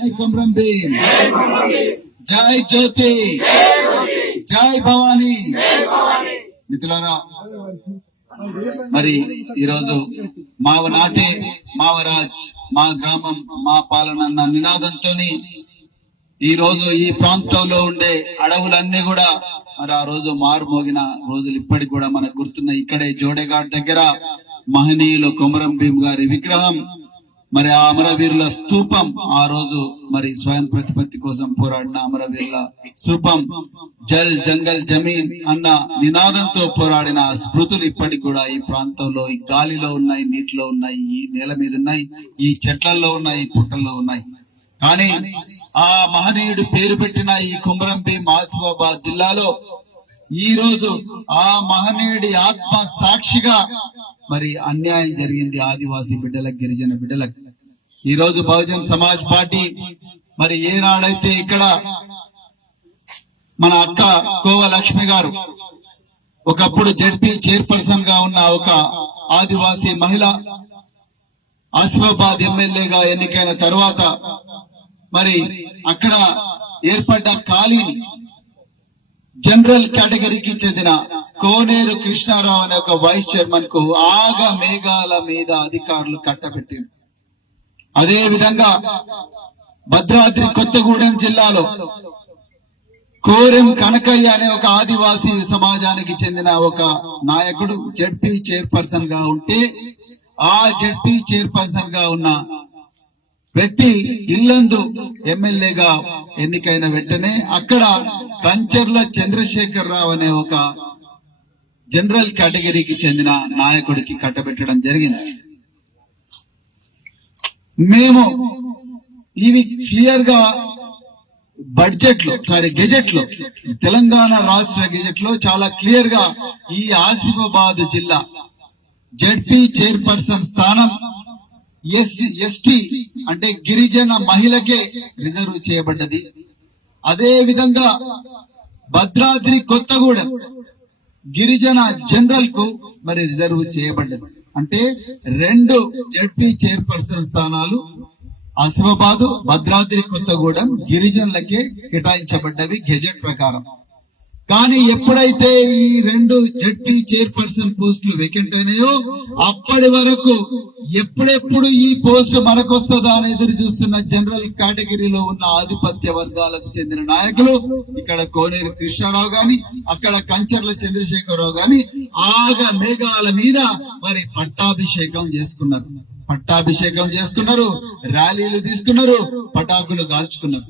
జై కుమ్రం భీమ్ జై జ్యోతి జై భవానీ మిత్రులారా మరి ఈరోజు మావ నాటే మావరాజ్ మా గ్రామం మా పాలన అన్న నినాదంతో ఈ రోజు ఈ ప్రాంతంలో ఉండే అడవులన్నీ కూడా మరి ఆ రోజు మారుమోగిన రోజులు ఇప్పటికి కూడా మనకు గుర్తున్నాయి. ఇక్కడే జోడేఘాట్ దగ్గర మహనీయులు కొమరం భీమ్ గారి విగ్రహం మరి ఆ అమరవీరుల స్థూపం ఆ రోజు మరి స్వయం ప్రతిపత్తి కోసం పోరాడిన అమరవీరుల స్థూపం. జల్ జంగల్ జమీన్ అన్న నినాదంతో పోరాడిన స్మృతులు ఇప్పటికి కూడా ఈ ప్రాంతంలో ఈ గాలిలో ఉన్నాయి నీటిలో ఉన్నాయి ఈ నేల మీద ఉన్నాయి ఈ చెట్లలో ఉన్నాయి ఈ పుట్టల్లో ఉన్నాయి. కానీ ఆ మహనీయుడు పేరు పెట్టిన ఈ కుమరంపి భీం జిల్లాలో ఈ రోజు ఆ మహనీయుడి ఆత్మ సాక్షిగా మరి అన్యాయం జరిగింది ఆదివాసీ బిడ్డలకు గిరిజన బిడ్డలకు. ఈ రోజు బహుజన్ సమాజ్ పార్టీ మరి ఏనాడైతే ఇక్కడ మన అక్క కోవ లక్ష్మి గారు ఒకప్పుడు జడ్పీ చైర్పర్సన్గా ఉన్న ఒక ఆదివాసీ మహిళ ఆసిఫాబాద్ ఎమ్మెల్యేగా ఎన్నికైన తర్వాత మరి అక్కడ ఏర్పడ్డ ఖాళీని జనరల్ కేటగిరీకి చెందిన కోనేరు కృష్ణారావు అనే ఒక వైస్ చైర్మన్కు ఆగ మేఘాల మీద అధికారులు కట్టబెట్టింది అదే విధంగా భద్రాద్రి కొత్తగూడెం జిల్లాలో కోరెం కనకయ్య అనే ఒక ఆదివాసీ సమాజానికి చెందిన ఒక నాయకుడు జడ్పీ చైర్పర్సన్గా ఉంటే ఆ జడ్పీ చైర్పర్సన్గా ఉన్న వ్యక్తి ఇల్లందు ఎమ్మెల్యేగా ఎన్నికైన వెంటనే అక్కడ కంచర్ల చంద్రశేఖర్ రావు అనే ఒక జనరల్ కేటగిరీకి చెందిన నాయకుడికి కట్టబెట్టడం జరిగింది. మేము ఇవి క్లియర్గా బడ్జెట్లో సారీ గెజెట్లో తెలంగాణ రాష్ట్ర గెజెట్లో చాలా క్లియర్గా ఈ ఆసిఫాబాద్ జిల్లా జడ్పీ చైర్పర్సన్ స్థానం ఎస్సీ ఎస్టీ అంటే గిరిజన మహిళకే రిజర్వ్ చేయబడ్డది. అదే విధంగా భద్రాద్రి కొత్తగూడెం గిరిజన జనరల్కు మరి రిజర్వ్ చేయబడ్డది. అంటే రెండు జడ్పీ చైర్పర్సన్ స్థానాలు ఆసిఫాబాదు భద్రాద్రి కొత్తగూడెం గిరిజనులకే కేటాయించబడ్డవి గెజెట్ ప్రకారం. కానీ ఎప్పుడైతే ఈ రెండు జడ్పీ చైర్పర్సన్ పోస్టులు వేకెంట్ అయినాయో అప్పటి వరకు ఎప్పుడెప్పుడు ఈ పోస్ట్ మనకు వస్తుందా అని ఎదురు చూస్తున్న జనరల్ కేటగిరీలో ఉన్న ఆధిపత్య వర్గాలకు చెందిన నాయకులు ఇక్కడ కోనేరు కృష్ణారావు గాని అక్కడ కంచర్ల చంద్రశేఖరరావు గాని ఆగ మేఘాల మీద మరి పట్టాభిషేకం చేసుకున్నారు. పట్టాభిషేకం చేసుకున్నారు ర్యాలీలు తీసుకున్నారు పటాకులు కాల్చుకున్నారు.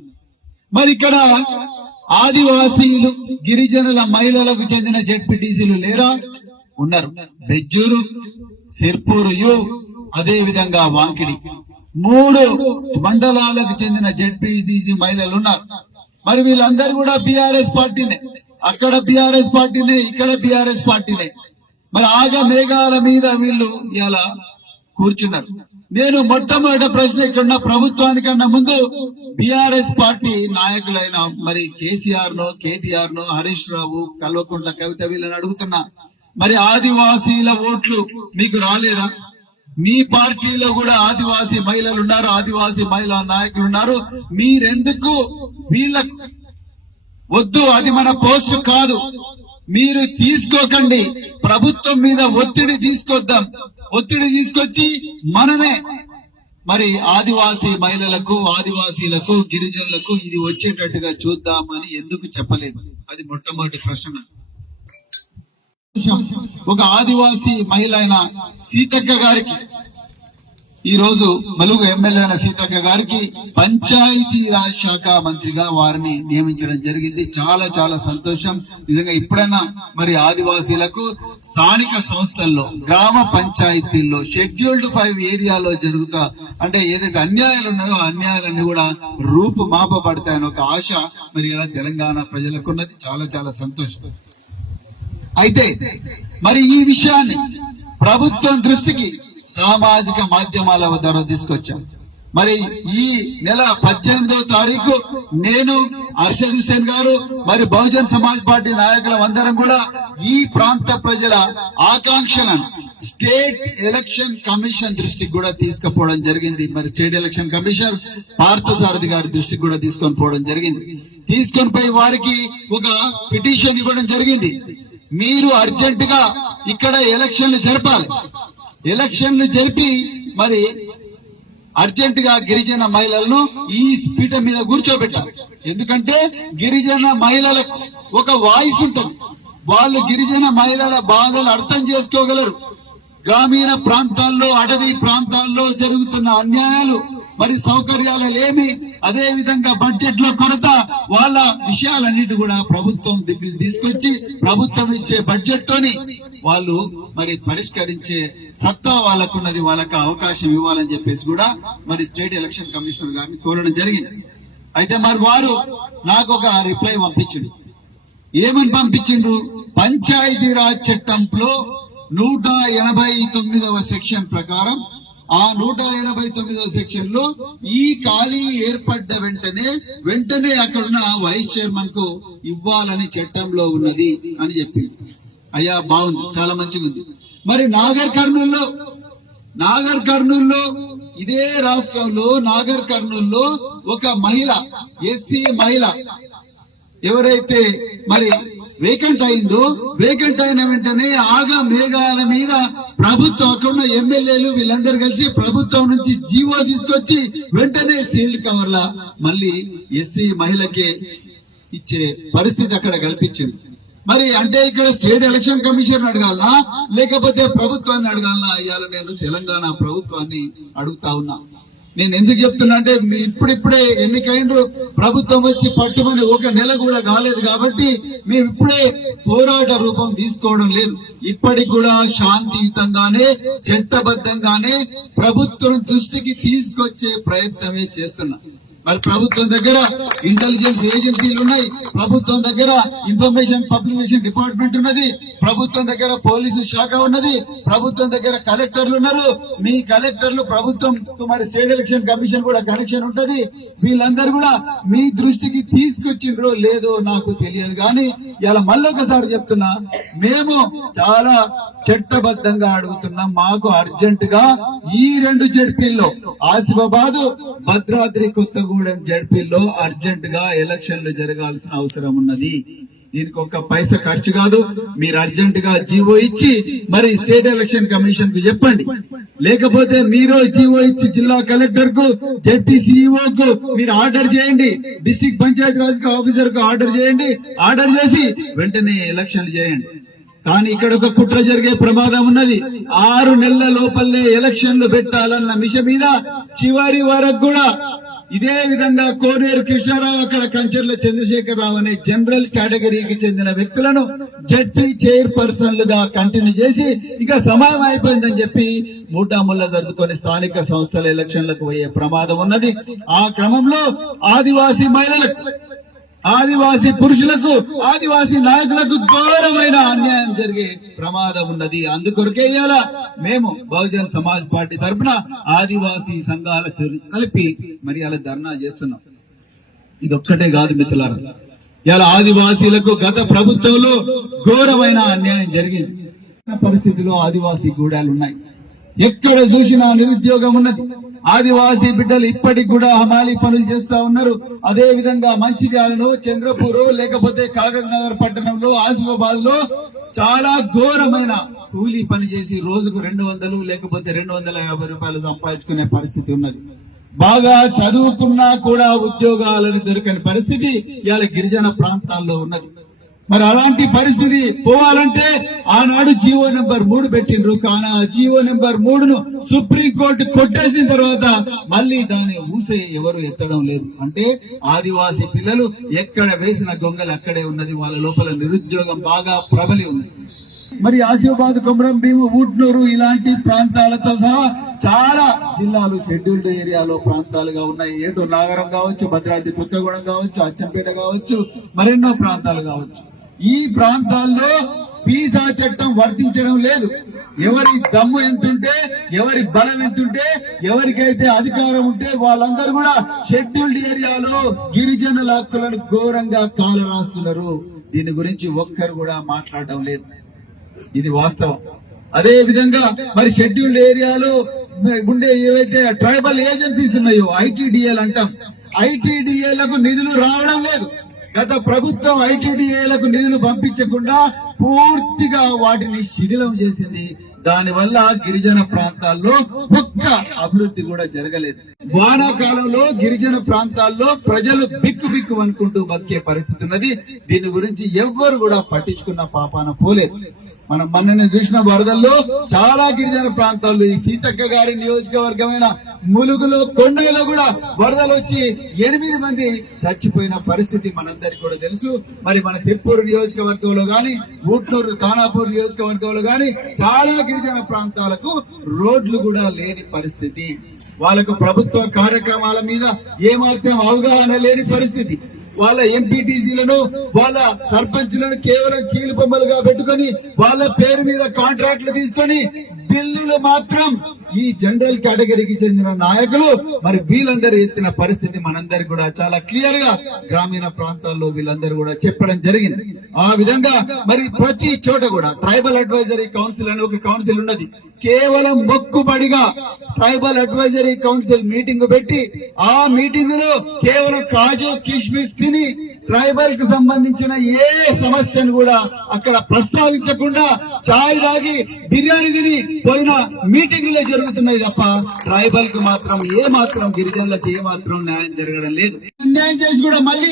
మరి ఇక్కడ ఆదివాసీలు గిరిజనుల మహిళలకు చెందిన జెడ్పీటీసీలు లేరా? ఉన్నారు. బెజ్జూరు సిర్పూరు యు అదే విధంగా వాంకిడి. మూడు మండలాలకు చెందిన జెడ్పీటీసీ మహిళలు ఉన్నారు. మరి వీళ్ళందరూ కూడా బీఆర్ఎస్ పార్టీనే. అక్కడ బీఆర్ఎస్ పార్టీనే ఇక్కడ బీఆర్ఎస్ పార్టీనే. మరి ఆగ మేఘాల మీద వీళ్ళు ఇలా కూర్చున్నారు. నేను మొట్టమొదటి ప్రశ్న ఇక్కడున్న ప్రభుత్వానికన్నా ముందు బిఆర్ఎస్ పార్టీ నాయకులైన మరి కేసీఆర్ను కేటీఆర్ను హరీష్ రావు కల్వకుంట్ల కవిత వీళ్ళని అడుగుతున్నా. మరి ఆదివాసీల ఓట్లు మీకు రాలేదా? మీ పార్టీలో కూడా ఆదివాసీ మహిళలు ఉన్నారు ఆదివాసీ మహిళా నాయకులు ఉన్నారు. మీరెందుకు వీళ్ళ వద్దు అది మన పోస్ట్ కాదు. మీరు తీసుకోకండి. ప్రభుత్వం మీద ఒత్తిడి తీసుకొద్దాం. ఒత్తిడి తీసుకొచ్చి మనమే. మరి ఆదివాసీ మహిళలకు ఆదివాసీలకు గిరిజనులకు ఇది వచ్చేటట్టుగా చూద్దామని ఎందుకు చెప్పలేదు? అది మొట్టమొదటి ప్రశ్న. ఒక ఆదివాసీ మహిళ అయిన సీతక్క గారికి ఈ రోజు మలుగు ఎమ్మెల్యే అయిన సీతక్క గారికి పంచాయతీ రాజ్ శాఖ మంత్రిగా వారిని నియమించడం జరిగింది. చాలా చాలా సంతోషం. నిజంగా ఇప్పుడైనా మరి ఆదివాసీలకు స్థానిక సంస్థల్లో గ్రామ పంచాయతీల్లో షెడ్యూల్డ్ ఫైవ్ ఏరియాలో జరుగుతా అంటే ఏదైతే అన్యాయాలు ఉన్నాయో ఆ అన్యాయాలన్నీ కూడా రూపు మాపబడతాయని ఒక ఆశ మరి ఇలా తెలంగాణ ప్రజలకున్నది. చాలా చాలా సంతోషం. అయితే మరి ఈ విషయాన్ని ప్రభుత్వం దృష్టికి సామాజిక మాధ్యమాల ద్వారా తీసుకొచ్చాం. మరి ఈ నెల పద్దెనిమిదవ తారీఖు నేను అర్షద్ హుసేన్ గారు మరి బహుజన్ సమాజ్ పార్టీ నాయకులం అందరం కూడా ఈ ప్రాంత ప్రజల ఆకాంక్షలను స్టేట్ ఎలక్షన్ కమిషన్ దృష్టికి కూడా తీసుకుపోవడం జరిగింది. మరి స్టేట్ ఎలక్షన్ కమిషన్ పార్థసారథి గారి దృష్టికి కూడా తీసుకొని పోవడం జరిగింది. తీసుకొని పోయి వారికి ఒక పిటిషన్ ఇవ్వడం జరిగింది. మీరు అర్జెంట్గా ఇక్కడ ఎలక్షన్లు జరపాలి. ఎలక్షన్లు జరిపి మరి అర్జెంట్గా గిరిజన మహిళలను ఈ పీఠం మీద కూర్చోబెట్టారు. ఎందుకంటే గిరిజన మహిళలకు ఒక వాయిస్ ఉంటుంది. వాళ్ళు గిరిజన మహిళల బాధలు అర్థం చేసుకోగలరు. గ్రామీణ ప్రాంతాల్లో అటవీ ప్రాంతాల్లో జరుగుతున్న అన్యాయాలు మరి సౌకర్యాలు ఏమి? అదే విధంగా బడ్జెట్లో కొరత వాళ్ళ విషయాలన్నిటి కూడా ప్రభుత్వం తీసుకొచ్చి ప్రభుత్వం ఇచ్చే బడ్జెట్ తోని వాళ్ళు మరి పరిష్కరించే సత్తా వాళ్ళకున్నది వాళ్ళకి అవకాశం ఇవ్వాలని చెప్పేసి కూడా మరి స్టేట్ ఎలక్షన్ కమిషనర్ గారిని కోరడం జరిగింది. అయితే మరి వారు నాకు ఒక రిప్లై పంపించిండు ఏమని పంపించిండ్రు? పంచాయతీరాజ్ చట్టంలో నూట ఎనభై తొమ్మిదవ సెక్షన్ ప్రకారం ఆ నూట ఎనభై తొమ్మిదవ సెక్షన్లో ఈ ఖాళీ ఏర్పడ్డ వెంటనే వెంటనే అక్కడున్న వైస్ చైర్మన్కు ఇవ్వాలని చట్టంలో ఉన్నది అని చెప్పింది. అయ్యా బాగుంది చాలా మంచిగా ఉంది. మరి నాగర్ కర్నూల్లో నాగర్ కర్నూల్లో ఇదే రాష్ట్రంలో నాగర్ కర్నూల్లో ఒక మహిళ ఎస్సీ మహిళ ఎవరైతే మరి వేకెంట్ అయిందో వేకెంట్ అయిన వెంటనే ఆగా మేఘాల మీద ప్రభుత్వం అక్కడ ఉన్న ఎమ్మెల్యేలు వీళ్ళందరూ కలిసి ప్రభుత్వం నుంచి జీవో తీసుకొచ్చి వెంటనే సీల్డ్ కవర్ల మళ్ళీ ఎస్సీ మహిళకే ఇచ్చే పరిస్థితి అక్కడ కల్పించింది. మరి అంటే ఇక్కడ స్టేట్ ఎలక్షన్ కమిషన్ అడగాలా లేకపోతే ప్రభుత్వాన్ని అడగాలా ఇవాళ నేను తెలంగాణ ప్రభుత్వాన్ని అడుగుతా ఉన్నా. నేను ఎందుకు చెప్తున్నా అంటే మీ ఇప్పుడిప్పుడే ఎన్నికైనరు ప్రభుత్వం వచ్చి పట్టుమని ఒక నెల కూడా కాలేదు కాబట్టి మేము ఇప్పుడే పోరాట రూపం తీసుకోవడం లేదు. ఇప్పటికి కూడా శాంతియుతంగానే చట్టబద్ధంగానే ప్రభుత్వం దృష్టికి తీసుకొచ్చే ప్రయత్నమే చేస్తున్నాం. మరి ప్రభుత్వం దగ్గర ఇంటెలిజెన్స్ ఏజెన్సీలు ఉన్నాయి. ప్రభుత్వం దగ్గర ఇన్ఫర్మేషన్ పబ్లికేషన్ డిపార్ట్మెంట్ ఉన్నది. ప్రభుత్వం దగ్గర పోలీసు శాఖ ఉన్నది. ప్రభుత్వం దగ్గర కలెక్టర్లు ఉన్నారు. మీ కలెక్టర్లు ప్రభుత్వం మరి స్టేట్ ఎలక్షన్ కమిషన్ కూడా కనెక్షన్ ఉంటది. వీళ్ళందరూ కూడా మీ దృష్టికి తీసుకొచ్చిండ్రో లేదో నాకు తెలియదు కానీ ఇలా మళ్ళొకసారి చెప్తున్నా మేము చాలా చట్టబద్ధంగా అడుగుతున్నాం. మాకు అర్జెంట్గా ఈ రెండు జడ్పీల్లో ఆసిఫాబాద్ భద్రాద్రి కొత్తగూడెం జడ్పీలో అర్జెంట్గా ఎలక్షన్లు జరగాల్సిన అవసరం ఉన్నది. దీనికి ఒక పైస ఖర్చు కాదు. మీరు అర్జెంట్గా జీవో ఇచ్చి మరి స్టేట్ ఎలక్షన్ కమిషన్కు చెప్పండి. లేకపోతే మీరు జీవో ఇచ్చి జిల్లా కలెక్టర్కు జడ్పీ సిఇఓ కు మీరు ఆర్డర్ చేయండి. డిస్ట్రిక్ట్ పంచాయతీ రాజ్ ఆఫీసర్కు ఆర్డర్ చేయండి. ఆర్డర్ చేసి వెంటనే ఎలక్షన్లు చేయండి. కానీ ఇక్కడ ఒక కుట్ర జరిగే ప్రమాదం ఉన్నది. ఆరు నెలల లోపలనే ఎలక్షన్లు పెట్టాలన్న మిష మీద చివరి వరకు కూడా ఇదే విధంగా కోనేరు కృష్ణారావు అక్కడ కంచర్ల చంద్రశేఖరరావు అనే జనరల్ కేటగిరీకి చెందిన వ్యక్తులను జడ్పీ చైర్పర్సన్లుగా కంటిన్యూ చేసి ఇక సమయం అయిపోయిందని చెప్పి మూటాముళ్ళ జరుపుకొని స్థానిక సంస్థల ఎలక్షన్లకు పోయే ప్రమాదం ఉన్నది. ఆ క్రమంలో ఆదివాసీ మహిళలకు ఆదివాసీ పురుషులకు ఆదివాసీ నాయకులకు ఘోరమైన అన్యాయం జరిగే ప్రమాదం ఉన్నది. అందుకొరకే ఇవాళ మేము బహుజన్ సమాజ్ పార్టీ తరఫున ఆదివాసీ సంఘాల కలిపి మరి అలా ధర్నా చేస్తున్నాం. ఇది ఒక్కటే కాదు మిత్రులారా. ఇలా ఆదివాసీలకు గత ప్రభుత్వంలో ఘోరమైన అన్యాయం జరిగింది. పరిస్థితిలో ఆదివాసీ గూడాలు ఉన్నాయి ఎక్కడ చూసినా నిరుద్యోగం ఉన్నది. ఆదివాసీ బిడ్డలు ఇప్పటికి కూడా హమాలి పనులు చేస్తా ఉన్నారు. అదే విధంగా మంచిర్యాలను చంద్రపూర్ లేకపోతే కాగజ్ నగర్ పట్టణంలో ఆసిఫాబాద్లో చాలా ఘోరమైన కూలీ పని చేసి రోజుకు రెండు వందలు లేకపోతే రెండు వందల యాభై రూపాయలు సంపాదించుకునే పరిస్థితి ఉన్నది. బాగా చదువుకున్నా కూడా ఉద్యోగాలను దొరికని పరిస్థితి ఇవాళ గిరిజన ప్రాంతాల్లో ఉన్నది. మరి అలాంటి పరిస్థితి పోవాలంటే ఆనాడు జీవో నెంబర్ మూడు పెట్టిండ్రు. కానీ ఆ జీవో నెంబర్ మూడును సుప్రీం కోర్టు కొట్టేసిన తర్వాత మళ్ళీ దాన్ని ఊసే ఎవరు ఎత్తడం లేదు. అంటే ఆదివాసీ పిల్లలు ఎక్కడ వేసిన గొంగలు అక్కడే ఉన్నది. వాళ్ళ లోపల నిరుద్యోగం బాగా ప్రబలి ఉంది. మరి ఆసిఫాబాద్ కొమరం భీము ఊట్నూరు ఇలాంటి ప్రాంతాలతో సహా చాలా జిల్లాలు షెడ్యూల్డ్ ఏరియాలో ప్రాంతాలుగా ఉన్నాయి. ఏటో నాగరం కావచ్చు భద్రాద్రి కొత్తగూడెం కావచ్చు అచ్చంపేట కావచ్చు మరెన్నో ప్రాంతాలు కావచ్చు. ఈ ప్రాంతాల్లో పీసా చట్టం వర్తించడం లేదు. ఎవరి దమ్ము ఎంతుంటే ఎవరి బలం ఎంతుంటే ఎవరికైతే అధికారం ఉంటే వాళ్ళందరూ కూడా షెడ్యూల్డ్ ఏరియాలో గిరిజనుల హక్కులను ఘోరంగా కాలరాస్తున్నారు. దీని గురించి ఒక్కరు కూడా మాట్లాడడం లేదు. ఇది వాస్తవం. అదే విధంగా మరి షెడ్యూల్డ్ ఏరియాలో ఉండే ఏవైతే ట్రైబల్ ఏజెన్సీస్ ఉన్నాయో ఐటీడీఏలు అంటాం. ఐటీడీఏలకు నిధులు రావడం లేదు. గత ప్రభుత్వం ఐటీడీఏలకు నిధులు పంపించకుండా పూర్తిగా వాటిని శిథిలం చేసింది. దానివల్ల గిరిజన ప్రాంతాల్లో ఒక్క అభివృద్ధి కూడా జరగలేదు. వానాకాలంలో గిరిజన ప్రాంతాల్లో ప్రజలు బిక్కు బిక్కు అనుకుంటూ బతికే పరిస్థితి ఉన్నది. దీని గురించి ఎవ్వరు కూడా పట్టించుకున్న పాపాన పోలేదు. మనం మొన్న చూసిన వరదల్లో చాలా గిరిజన ప్రాంతాల్లో ఈ సీతక్క గారి నియోజకవర్గమైన ములుగులో కొండలో కూడా వరదలు వచ్చి ఎనిమిది మంది చచ్చిపోయిన పరిస్థితి మనందరికి కూడా తెలుసు. మరి మన సిర్పూర్ నియోజకవర్గంలో గాని ఊట్లూరు ఖానాపూర్ నియోజకవర్గంలో గాని చాలా గిరిజన ప్రాంతాలకు రోడ్లు కూడా లేని పరిస్థితి. వాళ్ళకు ప్రభుత్వ కార్యక్రమాల మీద ఏమాత్రం అవగాహన లేని పరిస్థితి. వాళ్ళ ఎంపీటీసీలను వాళ్ళ సర్పంచ్లను కేవలం కీలు బొమ్మలుగా పెట్టుకొని వాళ్ళ పేరు మీద కాంట్రాక్ట్లు తీసుకొని బిల్లులు మాత్రం ఈ జనరల్ కేటగిరీకి చెందిన నాయకులు మరి వీళ్ళందరూ ఎత్తిన పరిస్థితి మనందరికి కూడా చాలా క్లియర్గా గ్రామీణ ప్రాంతాల్లో వీళ్ళందరూ కూడా చెప్పడం జరిగింది. ఆ విధంగా మరి ప్రతి చోట కూడా ట్రైబల్ అడ్వైజరీ కౌన్సిల్ అనే ఒక కౌన్సిల్ ఉన్నది. కేవలం మొక్కుబడిగా ట్రైబల్ అడ్వైజరీ కౌన్సిల్ మీటింగ్ పెట్టి ఆ మీటింగ్లో కేవలం కాజు కిష్మిస్ తిని ట్రైబల్కు సంబంధించిన ఏ సమస్యను కూడా అక్కడ ప్రస్తావించకుండా చాయ్ తాగి బిర్యానీ తిని పోయిన మీటింగులే జరుగుతున్నాయి తప్ప ట్రైబల్కు మాత్రం ఏ మాత్రం గిరిజనులకు ఏ మాత్రం న్యాయం జరగడం లేదు. న్యాయం చేసి కూడా మళ్ళీ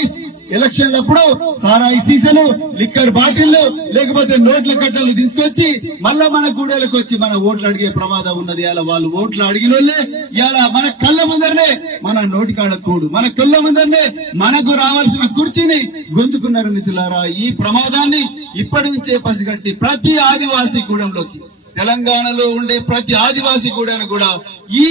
ఎలక్షన్లప్పుడు సారాయి సీసలు లిక్కర్ బాటిల్లు లేకపోతే నోట్ల కట్టలు తీసుకొచ్చి మళ్ళా మన గూడెలకు వచ్చి మన ఓట్లు అడిగే ప్రమాదం ఉన్నది. అలా వాళ్ళు ఓట్లు అడిగిన ఇలా మన కళ్ళ ముందరనే మన నోటికాడ కూడు. మన కళ్ళ ముందరనే మనకు రావాల్సిన కుర్చీని గుంజుకున్నారు మిత్రులారా. ఈ ప్రమాదాన్ని ఇప్పటి నుంచే పసిగట్టి ప్రతి ఆదివాసీ గూడెంలోకి తెలంగాణలో ఉండే ప్రతి ఆదివాసీ గూడెను కూడా ఈ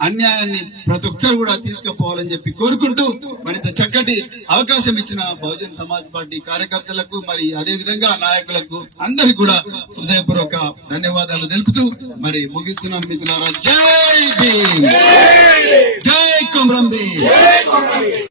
అన్యాయాన్ని ప్రతి ఒక్కరు కూడా తీసుకుపోవాలని చెప్పి కోరుకుంటూ మరింత చక్కటి అవకాశం ఇచ్చిన బహుజన్ సమాజ్ పార్టీ కార్యకర్తలకు మరి అదే విధంగా నాయకులకు అందరికి కూడా హృదయపూర్వక ధన్యవాదాలు తెలుపుతూ మరి ముగిస్తున్నాను మిత్రులారా. జై భీమ్! జై కుమ్రం